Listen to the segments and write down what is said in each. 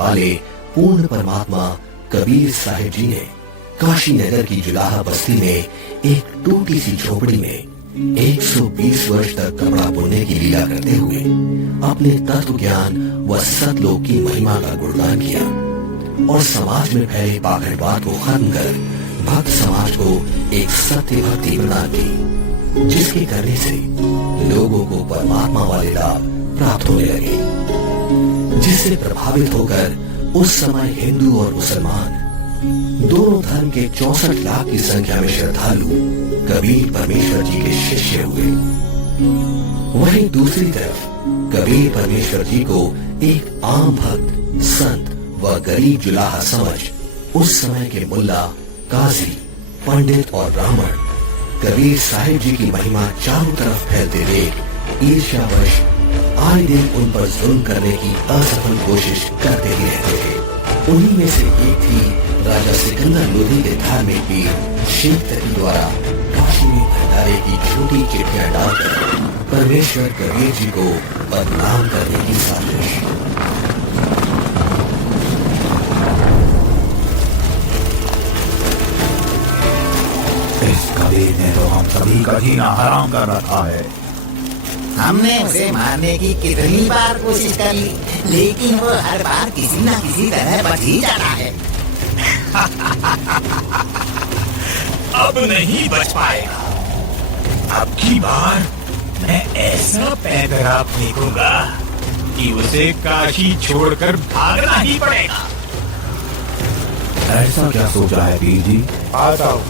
वाले पूर्ण परमात्मा कबीर साहिब जी ने काशी नगर की जुलाहा बस्ती में एक टूटी सी झोपड़ी में 120 वर्ष तक कपड़ा बुनने की लीला करते हुए अपने तत्व ज्ञान व सतलोक की महिमा का गुणगान किया और समाज में फैले पाखंडवाद को खत्म कर भक्त समाज को एक सत्य भक्ति प्रदान की, जिसके करने से लोगों को परमात्मा वाले लाभ प्राप्त होने लगे, जिससे प्रभावित होकर उस समय हिंदू और मुसलमान दोनों धर्म के 64 लाख की संख्या में श्रद्धालु कबीर परमेश्वर जी के शिष्य हुए। वहीं दूसरी तरफ कबीर परमेश्वर जी को एक आम भक्त, संत व गरीब जुलाहा समझ उस समय के मुल्ला, काजी, पंडित और ब्राह्मण कबीर साहिब जी की महिमा चारों तरफ फैलते देख ईर्ष्यावश आए दिन उन पर जुल्म करने की असफल कोशिश करते ही रहते थे। उन्हीं में से एक थी राजा सिकंदर लोधी के धार्मिक वीर शेख तकी द्वारा काशी में भंडारे की झूठी चिट्ठियां डालकर परमेश्वर कबीर जी को बदनाम करने की साजिश। इस कबीर ने तो हम सभी का जीना हराम कर रखा है। हमने उसे मारने की कितनी बार कोशिश करी, लेकिन वो हर बार किसी न किसी तरह बच ही जाता है। अब नहीं बच पाएगा। अब की बार मैं ऐसा पैदरा फेंकूंगा कि उसे काशी छोड़कर भागना ही पड़ेगा। ऐसा क्या सोचा है वीर जी? आ जाओ।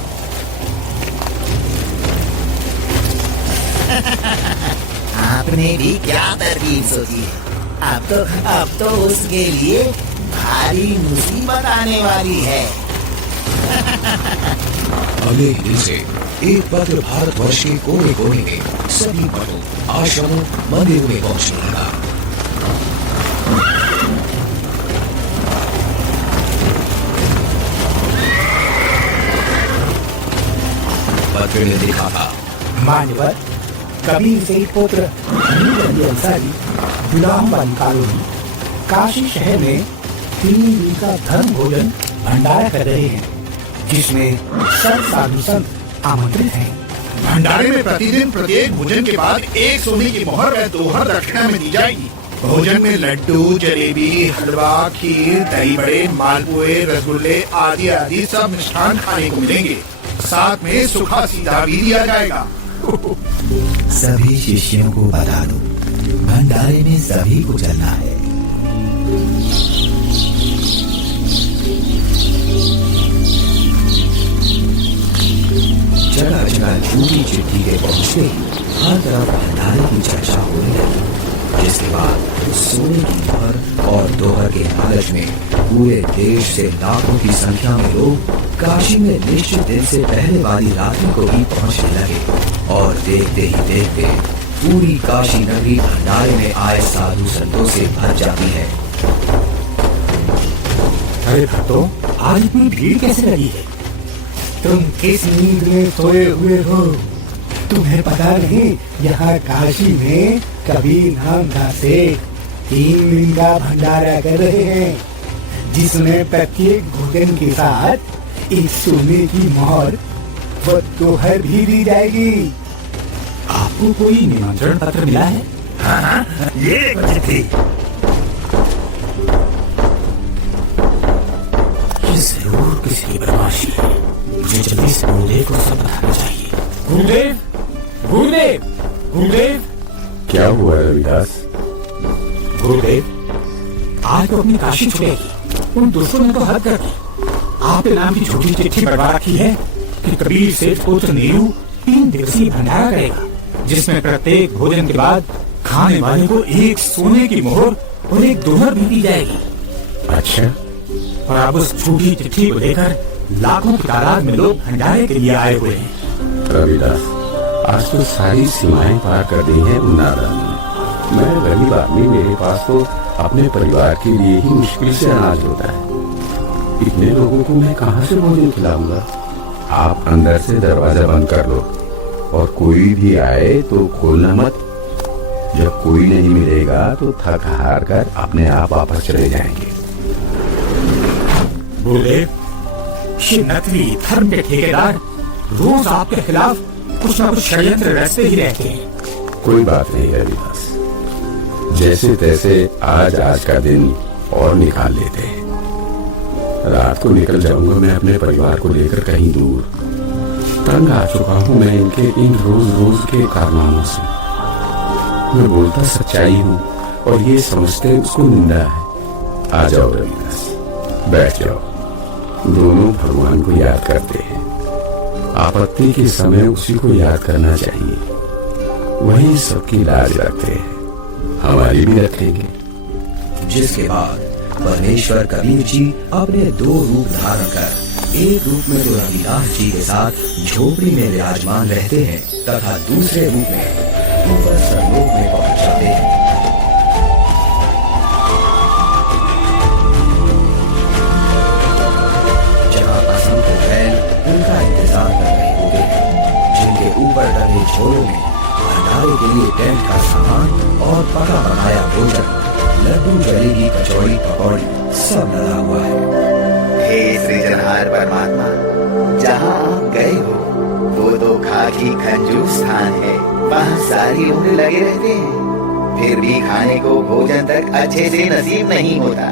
आपने भी क्या तरकीब सोची है? अब तो उसके लिए भारी मुसीबत आने वाली है। अगले दिन से एक पत्र भारतवर्ष के कोने कोने में सभी मठों, आश्रमों, मंदिरों में पहुंचने लगा। पत्र में लिखा था, मान्यवर कबीर से पुत्र अली अंसारी जुलाहा वाली कॉलोनी काशी शहर में 3 दिन का धर्म भोजन भंडारा कर रहे हैं, जिसमें सब साधु संत आमंत्रित हैं। भंडारे में प्रतिदिन प्रत्येक भोजन के बाद 1 सोने की मोहर व 2 दक्षिणा में दी जाएगी। भोजन में लड्डू, जलेबी, हलवा, खीर, दही बड़े, मालपुए, रसगुल्ले आदि आदि सब मिष्ठान खाने को मिलेंगे। साथ में सूखा सीधा भी दिया जाएगा। सभी शिष्यों को बता दो, भंडारे में सभी को चलना है। जगह जगह झूठी चिट्ठी के पहुंचते ही हर तरफ भंडारे की चर्चा होने लगी, जिसके बाद सोने की मोहर और दोहर के लालच में पूरे देश से लाखों की संख्या में लोग काशी में निश्चित दिन से पहले वाली रात्रि को ही पहुंचने लगे और देखते ही देखते पूरी काशी नगरी भंडारे में आए साधु संतों से भर जाती है। अरे भक्तों, आज इतनी भीड़ कैसे लगी है? तुम किस नींद में सोए हुए हो? तुम्हें पता नहीं, यहाँ काशी में कबीर नाम का सेठ 3 दिन का भंडारा कर रहे हैं, जिसमें प्रत्येक भोजन के साथ 1 सोने की मोहर व दोहर भी दी जाएगी। आपको कोई निमंत्रण पत्र मिला है? हाँ, ये चिट्ठी। ये जरूर किसी की बदमाशी है। मुझे जल्दी से गुरुदेव को सब बताना चाहिए। गुरुदेव, गुरुदेव, गुरुदेव। क्या हुआ रविदास? गुरुदेव, आज तो अपनी काशी छुड़ेगी। उन दुष्टों ने तो हद कर दी। आपके नाम की झूठी चिट्ठी बढ़वा रखी है कि कबीर सेठ पुत्र नीरू 3 दिवसीय भंडारा करेगा, जिसमें प्रत्येक भोजन के बाद खाने वाले को 1 सोने की मोहर और 1 दोहर भी दी जाएगी। अच्छा। और अब उस झूठी चिट्ठी को लेकर लाखों की तादाद में लोग भंडारे के लिए आए हुए हैं। रविदास, आज तो सारी सीमाएं पार कर दी है उन नादानी ने। मैं गरीब आदमी, मेरे पास तो अपने परिवार के लिए ही मुश्किल से अनाज होता है। इतने लोगों को मैं कहाँ से भोजन खिलाऊंगा? आप अंदर से दरवाजा बंद कर लो और कोई भी आए तो खोलना मत। जब कोई नहीं मिलेगा तो थक हार कर अपने आप वापस चले जाएंगे। गुरुदेव, ये नकली धर्म के ठेकेदार रोज आपके खिलाफ कुछ न कुछ षड्यंत्र रचते ही रहते हैं। कोई बात नहीं रविदास, जैसे तैसे आज का दिन और निकाल लेते हैं। रात को निकल जाऊंगा मैं अपने परिवार को लेकर कहीं दूर। तंग आ चुका हूं मैं इनके इन रोज के कारनामों से। मैं बोलता सच्चाई हूं और ये समझते उसको निंदा है। आ जाओ रविदास, बैठ जाओ। दोनों भगवान को याद करते हैं। आपत्ति के समय उसी को याद करना चाहिए। वही सबकी लाज रखते हैं, हमारी भी रखेंगे। जिसके बाद परमेश्वर कबीर जी अपने 2 रूप धारण कर एक रूप में तो रविदास जी के साथ झोपड़ी में विराजमान रहते हैं तथा दूसरे रूप में ऊपर सरलोक में पहुंच जाते हैं। जहाँ असंख्य बैल उनका इंतजार कर रहे होते हैं, जिनके ऊपर डले झोलों में भंडारे के लिए टेंट का सामान और पका पकाया भोजन, लड्डू, जलेबी, कचौड़ी, पकौड़ी सब लगा हुआ है। हे सृजनहार परमात्मा, जहाँ आप गए हो वो तो खाकी खंजूस स्थान है। वहाँ सारी उम्र लगे रहते हैं, फिर भी खाने को भोजन तक अच्छे से नसीब नहीं होता।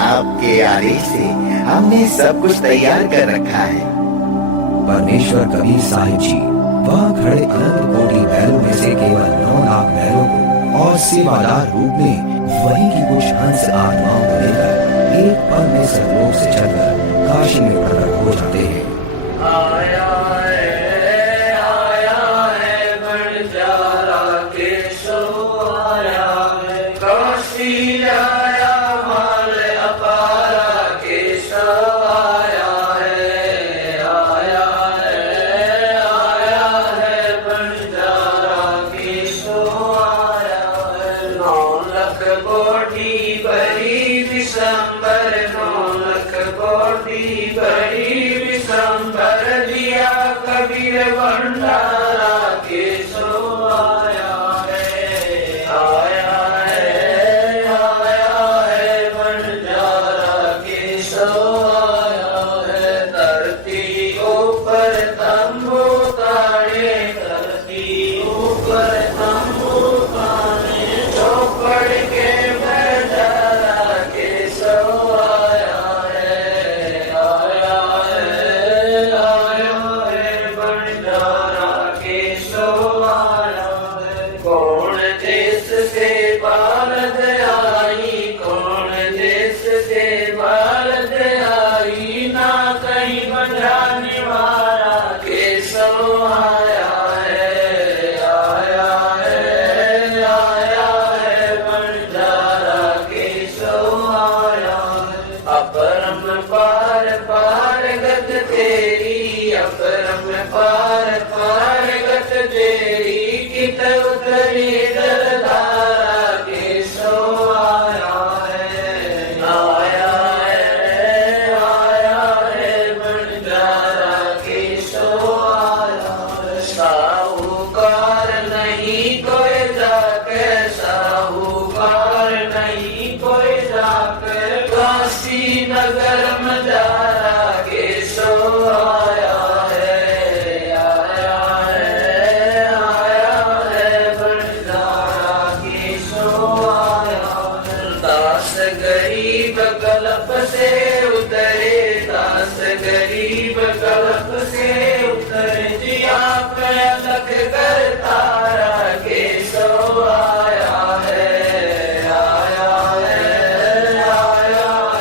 आपके आदेश से हमने सब कुछ तैयार कर रखा है। परमेश्वर कबीर साहिब जी वहाँ खड़े अनंत कोटि बैलों में से केवल 9 लाख बैलों को और सेवादार रूप में वही की कुछ हंस आत्माओं को लेकर एक पल में सरलोक से चलकर काशी में प्रकट हो जाते हैं। आया है बंजारा केशव आया है, काशी आया माल अपारा केशव आया है। आया है बंजारा केशव आया है। 9 लाख कोटि बड़ी दिसंबर, 9 लाख कोटि बड़ी दिसंबर दिया कबीर भंडारा केशव आया है। आया है बंजारा केशव आया है। धरती ऊपर तंबू ताड़े, धरती ऊपर तंबू ताड़े, चौपड़ के बंजारा केशव आया है। आया है बंजारा केशव आया है। कौन देश से भारत आई, कौन देश से भारत आई, ना कहीं बंजाने वाला केशव आया है। आया है बंजारा केशव आया है। अपरम पार पार गत तेरी, अपरम पार पार गत तेरी, कित उतरी जलधारा केशव आया है। आया है बंजारा केशव आया है। साहूकार नहीं कोई जाके, साहूकार नहीं कोई जाके, काशी नगर मजारा केशव आया है। आया है बंजारा केशव आया है। दास गरीब कल्प से उतरे, दास गरीब कल्प से उतरे, जिया पे अलग कर तारा केशव आया है। आया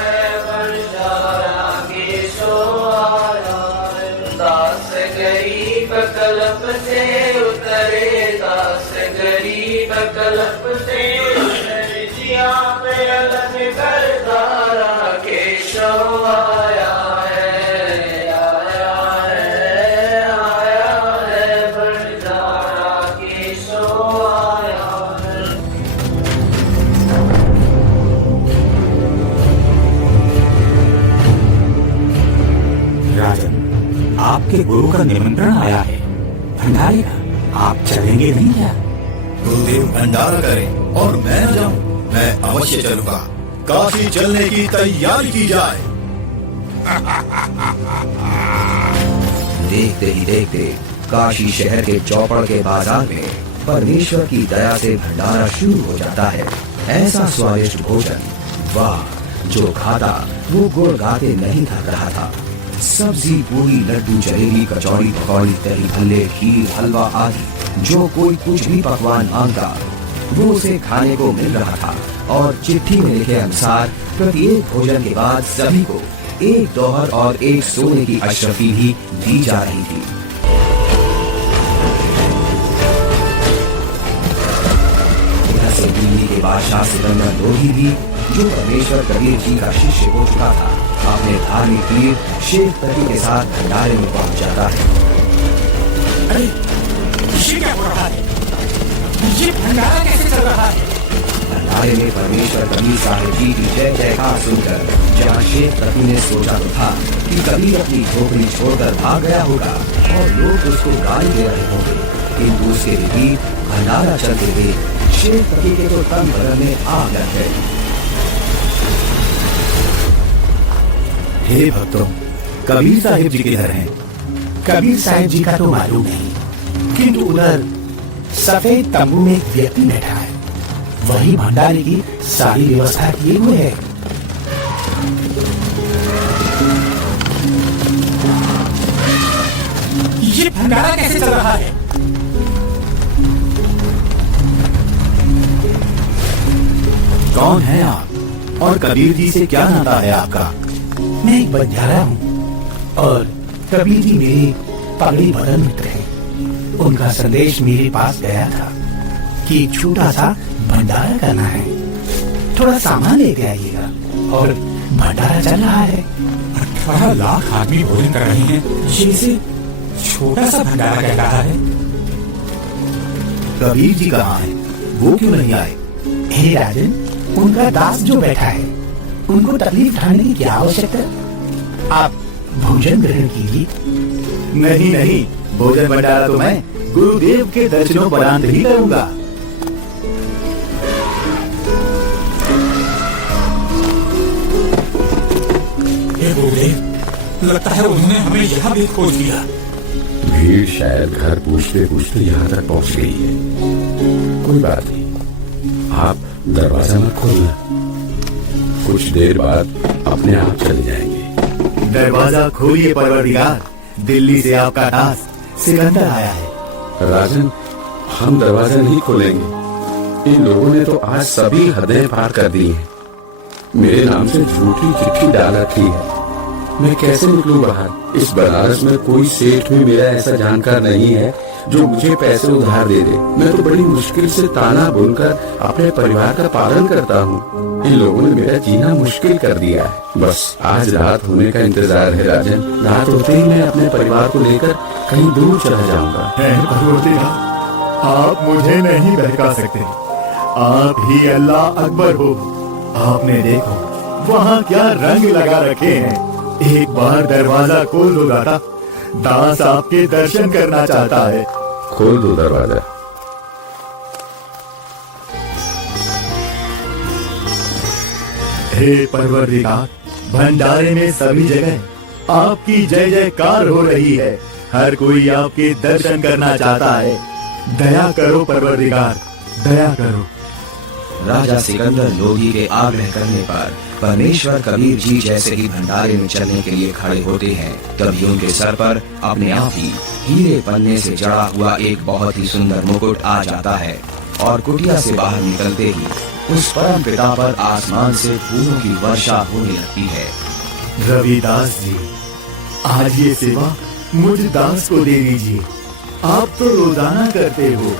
है बंजारा केशव आया है। दास गरीब कल्प से उतरे, दास गरीब कल्प से उतरे, जिया पे अलग कर तारा केशव आया है। आया है बंजारा केशव आया है। राजन, आपके गुरु का निमंत्रण आया है भंडारे का, आप चलेंगे नहीं क्या? गुरुदेव भंडारा करें और मैं न जाऊं, मैं अवश्य चलूंगा। काशी चलने की तैयारी की जाए। देखते ही देखते काशी शहर के चौपड़ के बाजार में परमेश्वर की दया से भंडारा शुरू हो जाता है। ऐसा स्वादिष्ट भोजन, वाह, जो खाता वो गुड़ गाते नहीं थक रहा था। सब्जी, पूरी, लड्डू, जलेबी, कचौड़ी, पकौड़ी, दही भल्ले, खीर, हलवा आदि जो कोई कुछ भी पकवान मांगता वो उसे खाने को मिल रहा था। और चिट्ठी में लिखे अनुसार प्रत्येक भोजन के बाद सभी को एक दोहर और एक सोने की अशरफी भी दी जा रही थी। इधर से दिल्ली के बादशाह सिकंदर लोधी भी, जो परमेश्वर कबीर जी का शिष्य हो चुका था, अपने धार्मिक पीर शेख तकी के साथ भंडारे में पहुंच जाता है। अरे ये क्या हो रहा है? ये भंडारा कैसे चल रहा है? भंडारे में परमेश्वर कबीर साहिब जी की जय जयकार सुनकर जहाँ शेख तकी ने सोचा तो था कि कबीर अपनी झोपड़ी छोड़कर भाग गया होगा और लोग उसको गाली दे रहे होंगे, किंतु उसके विपरीत भंडारा चलते हुए शेख तकी के तो तन बदन में आग लग गई। हे भक्तों, कबीर साहिब जी किधर हैं? कबीर साहिब जी का तो मालूम नहीं, किंतु उधर सफेद तंबू में एक व्यक्ति बैठा है, वही भंडारे की सारी व्यवस्था किए हुए है। ये भंडारा कैसे चल रहा है? कौन है आप? और कबीर जी से क्या नाता है आपका? मैं एक बंजारा हूँ और कबीर जी मेरे पगड़ी बदन मित्र हैं। उनका संदेश मेरे पास गया था कि एक छोटा सा भंडारा करना है, थोड़ा सामान लेते आइएगा। और भंडारा चल रहा है। 18 लाख आदमी भोजन कर रहे हैं, ये छोटा सा भंडारा कह रहा है। कबीर जी कहाँ हैं? वो क्यों नहीं आए? हे राजन, उनका दास जो बैठा है, उनको तकलीफ उठाने की क्या आवश्यकता? आप भोजन ग्रहण कीजिए। नहीं नहीं, भोजन भंडारा तो मैं गुरुदेव के दर्शनों परांत ही करूंगा। हे गुरुदेव, लगता है उन्होंने हमें यहाँ भी खोज लिया। भीड़ शायद घर पूछते पूछते यहाँ तक पहुँच गई है। कोई बात नहीं, आप दरवाजा मत खोलना, कुछ देर बाद अपने आप चले जाएंगे। दरवाजा खोलिए परवरदिगार, दिल्ली से आपका दास सिकंदर आया है। राजन, हम दरवाजा नहीं खोलेंगे। इन लोगों ने तो आज सभी हदें पार कर दी हैं। मेरे नाम से झूठी चिट्ठी डाल रखी है। मैं कैसे निकलूं बाहर? इस बनारस में कोई सेठ भी मेरा ऐसा जानकार नहीं है जो मुझे पैसे उधार दे दे। मैं तो बड़ी मुश्किल से ताना बुनकर अपने परिवार का पालन करता हूँ। इन लोगों ने मेरा जीना मुश्किल कर दिया है। बस आज रात होने का इंतजार है राजन। रात होते ही मैं अपने परिवार को लेकर कहीं दूर चला जाऊंगा। आप मुझे नहीं बहका सकते, आप ही अल्लाह अकबर हो। आपने देखो वहाँ क्या रंग लगा रखे हैं। एक बार दरवाजा खोल दो दादा, दास आपके दर्शन करना चाहता है। खोल दो दरवाजा। हे परवरदिगार, भंडारे में सभी जगह आपकी जय जयकार हो रही है। हर कोई आपके दर्शन करना चाहता है। दया करो परवरदिगार, दया करो। राजा सिकंदर लोधी के आग्रह करने पर परमेश्वर कबीर जी जैसे ही भंडारे में चलने के लिए खड़े होते हैं, तभी उनके सर पर अपने आप ही हीरे पन्ने से जड़ा हुआ एक बहुत ही सुंदर मुकुट आ जाता है और कुटिया से बाहर निकलते ही उस परम पिता पर आसमान से फूलों की वर्षा होने लगती है। रविदास जी, आज ये सेवा मुझ दास को दे दीजिए। आप तो रोजाना करते हो।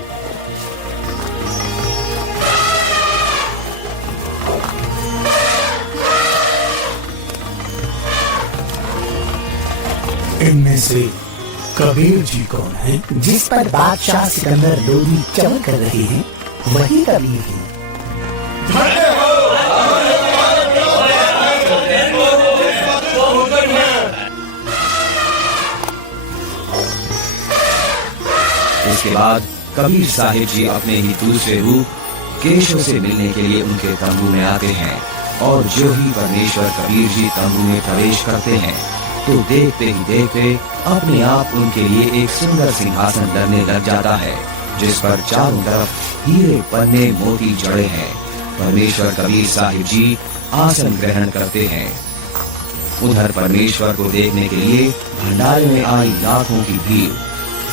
इनमें से कबीर जी कौन है? जिस पर बादशाह सिकंदर लोधी चमन कर रहे हैं, वही कबीर है। इसके बाद कबीर साहिब जी अपने ही दूसरे रूप केशव से मिलने के लिए उनके तंबू में आते हैं और जो ही परमेश्वर कबीर जी तंबू में प्रवेश करते हैं तो देखते ही देखते अपने आप उनके लिए एक सुंदर सिंहासन लगने लग जाता है, जिस पर चारों तरफ हीरे पन्ने मोती जड़े हैं। परमेश्वर कबीर साहिब जी आसन ग्रहण करते हैं। उधर परमेश्वर को देखने के लिए भंडारे में आई लाखों की भीड़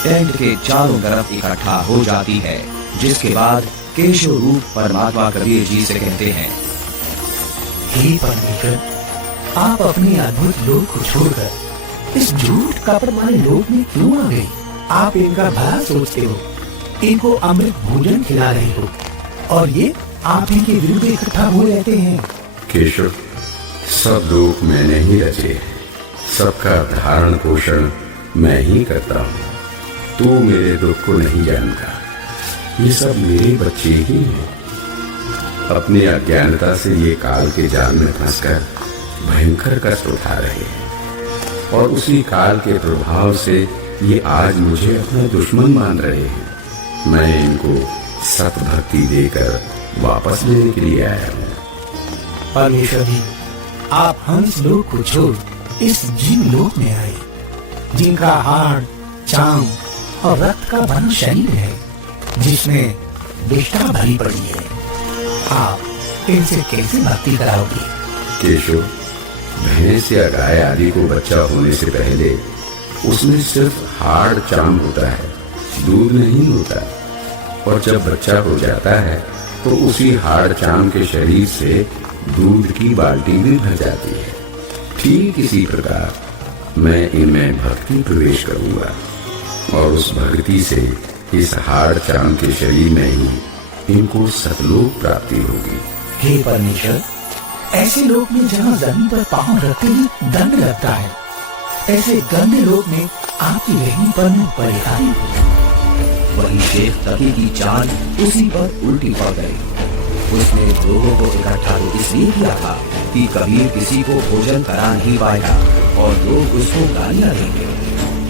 टेंट के चारों तरफ इकट्ठा हो जाती है, जिसके बाद केशव रूप परमात्मा कबीर जी से कहते हैं, हे परमेश्वर, आप अपने अद्भुत लोक को छोड़कर इस झूठ कपट वाले लोक में क्यों आ गए? आप इनका भला सोचते हो, इनको अमृत भोजन खिला रहे हो और ये आप ही के विरुद्ध इकट्ठा हो रहते हैं। केशव, सब लोग मैंने ही रचे, सबका धारण पोषण मैं ही करता हूँ। तू मेरे दुख को नहीं जानता, ये सब मेरे बच्चे ही हैं। अपनी अज्ञानता से ये काल के जाल में फंसकर भयंकर कष्ट उठा रहे हैं और उसी काल के प्रभाव से ये आज मुझे अपना दुश्मन मान रहे हैं। मैं इनको सत भक्ति देकर वापस लेने के लिए आया हूँ। परमेश्वर जी, आप हंस लोक को छोड़ इस जीव लोक में आए, जिनका हाड़, चाम और रक्त का बना शरीर है, जिसमें विष्ठा भरी पड़ी है। आप इनसे कैसे भक्ति कराओगे? केशव, भैंस या गाय आदि को बच्चा होने से पहले उसमें सिर्फ हाड़ चाम होता है, दूध नहीं होता। और जब बच्चा हो जाता है तो उसी हाड़ चाम के शरीर से दूध की बाल्टी भी भर जाती है। ठीक इसी प्रकार मैं इनमें भक्ति प्रवेश करूंगा और उस भक्ति से इस हाड़ चाम के शरीर में ही इनको सतलोक प्राप्ति होगी। हे परमेश्वर, ऐसे लोक में जहाँ जमीन पर पांव रखते ही दंड लगता है, ऐसे गंदे लोक में आपकी रहनी पर मैं परिहारी। वही शेख तकी की चाल उसी पर उल्टी पड़ गई। उसने लोगों को इकट्ठा तो इसलिए किया था कि कबीर किसी को भोजन करा नहीं पाएगा और लोग उसको गालियां देंगे,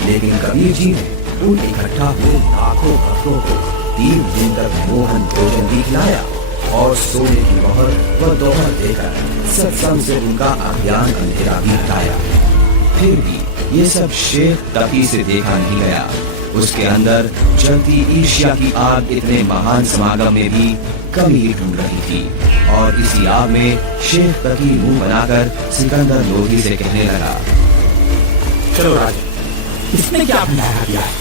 लेकिन कबीर जी ने उन इकट्ठा हुए लाखों भक्तों को 3 दिन तक मोहन भोजन भी खिलाया और सोने की मोहर व दोहर देकर सत्संग से उनका अज्ञान अंधेरा भी हटाया। फिर भी ये सब शेख तकी से देखा नहीं गया। उसके अंदर जलती ईर्ष्या की आग इतने महान समागम में भी कमी ढूंढ रही थी और इसी आग में शेख तकी मुंह बनाकर सिकंदर लोधी से कहने लगा, चलो राजा, इसने क्या बनाया किया है?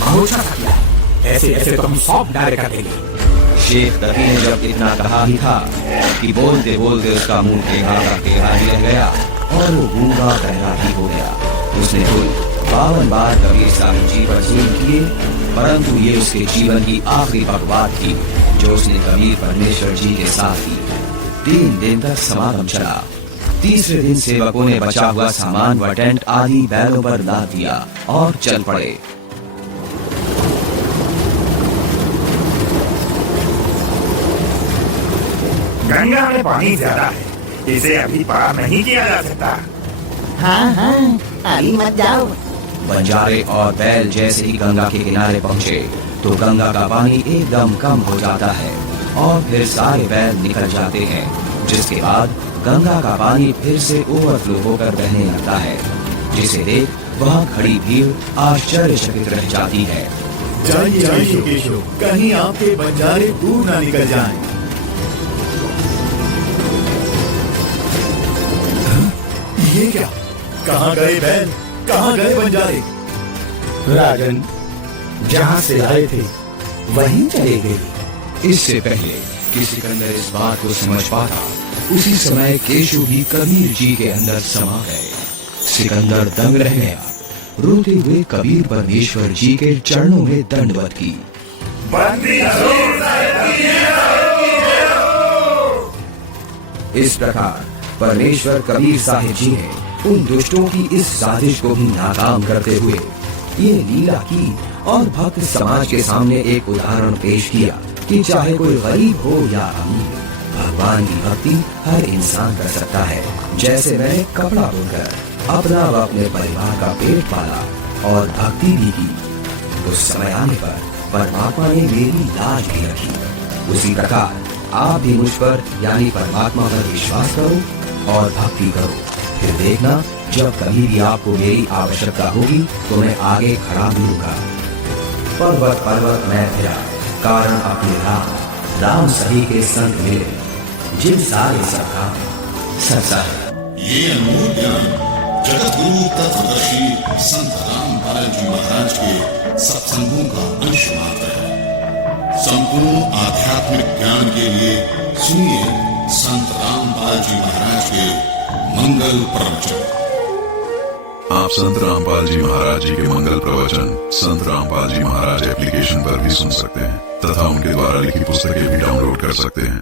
बहुत अच्छा किया है। ऐसे ऐसे तो हम 100 भंडारे कर देंगे। शेख तकी ने जब इतना कहा ही था कि बोलते बोलते उसका मुंह टेढ़ा का टेढ़ा ही रह गया और वो गूंगा बहरा ही हो गया। उसने कुल 52 बार कबीर साहिब जी पर जुल्म किए, परंतु ये उसके जीवन की आखिरी बकवाद थी जो उसने कबीर परमेश्वर जी के साथ की। 3 दिन तक समागम चला। तीसरे दिन सेवकों ने बचा हुआ सामान व टेंट आदि बैलों पर लाद दिया और चल पड़े। गंगा में पानी ज्यादा है, इसे अभी पार नहीं किया जा सकता। हाँ हाँ, अभी मत जाओ। बंजारे और बैल जैसे ही गंगा के किनारे पहुँचे तो गंगा का पानी एकदम कम हो जाता है और फिर सारे बैल निकल जाते हैं, जिसके बाद गंगा का पानी फिर से ओवरफ्लो होकर बहने लगता है, जिसे देख वहाँ खड़ी भीड़ आश्चर्यचकित रह जाती है। जाइए जाइए केशव, कहीं आपके बंजारे दूर ना निकल जाएं। ये क्या? कहाँ गए बैल? कहाँ गए बंजारे? राजन, जहाँ से आए थे वहीं चले गए। इससे पहले कि सिकंदर इस बात को समझ पाता, उसी समय केशव भी कबीर जी के अंदर समा गए। सिकंदर दंग रह गया, रोते हुए कबीर परमेश्वर जी के चरणों में दंडवत की। इस प्रकार परमेश्वर कबीर साहिब जी ने उन दुष्टों की इस साजिश को भी नाकाम करते हुए ये लीला की और भक्त समाज के सामने एक उदाहरण पेश किया कि चाहे कोई गरीब हो या अमीर, भगवान की भक्ति हर इंसान कर सकता है। जैसे मैंने कपड़ा बुनकर अपना व अपने परिवार का पेट पाला और भक्ति भी की, उस समय आने पर परमात्मा ने मेरी लाज भी रखी। उसी प्रकार आप भी मुझ पर यानी परमात्मा पर विश्वास करो और भक्ति करो। फिर देखना, जब कभी भी आपको मेरी आवश्यकता होगी तो मैं आगे खड़ा मिलूंगा। पर्वत पर्वत मैं फिरा, कारण अपने राम सही के संग मिले, जिन सारे सखा सच्चा है। ये अनमोल ज्ञान जगत गुरु तत्वदर्शी संत रामपाल जी महाराज के सत्संगों का अंश मात्र है। संपूर्ण आध्यात्मिक ज्ञान के लिए सुनिए संत रामपाल जी महाराज के मंगल प्रवचन। आप संत रामपाल जी महाराज जी के मंगल प्रवचन संत रामपाल जी महाराज एप्लीकेशन पर भी सुन सकते हैं तथा उनके द्वारा लिखी पुस्तकें भी डाउनलोड कर सकते हैं।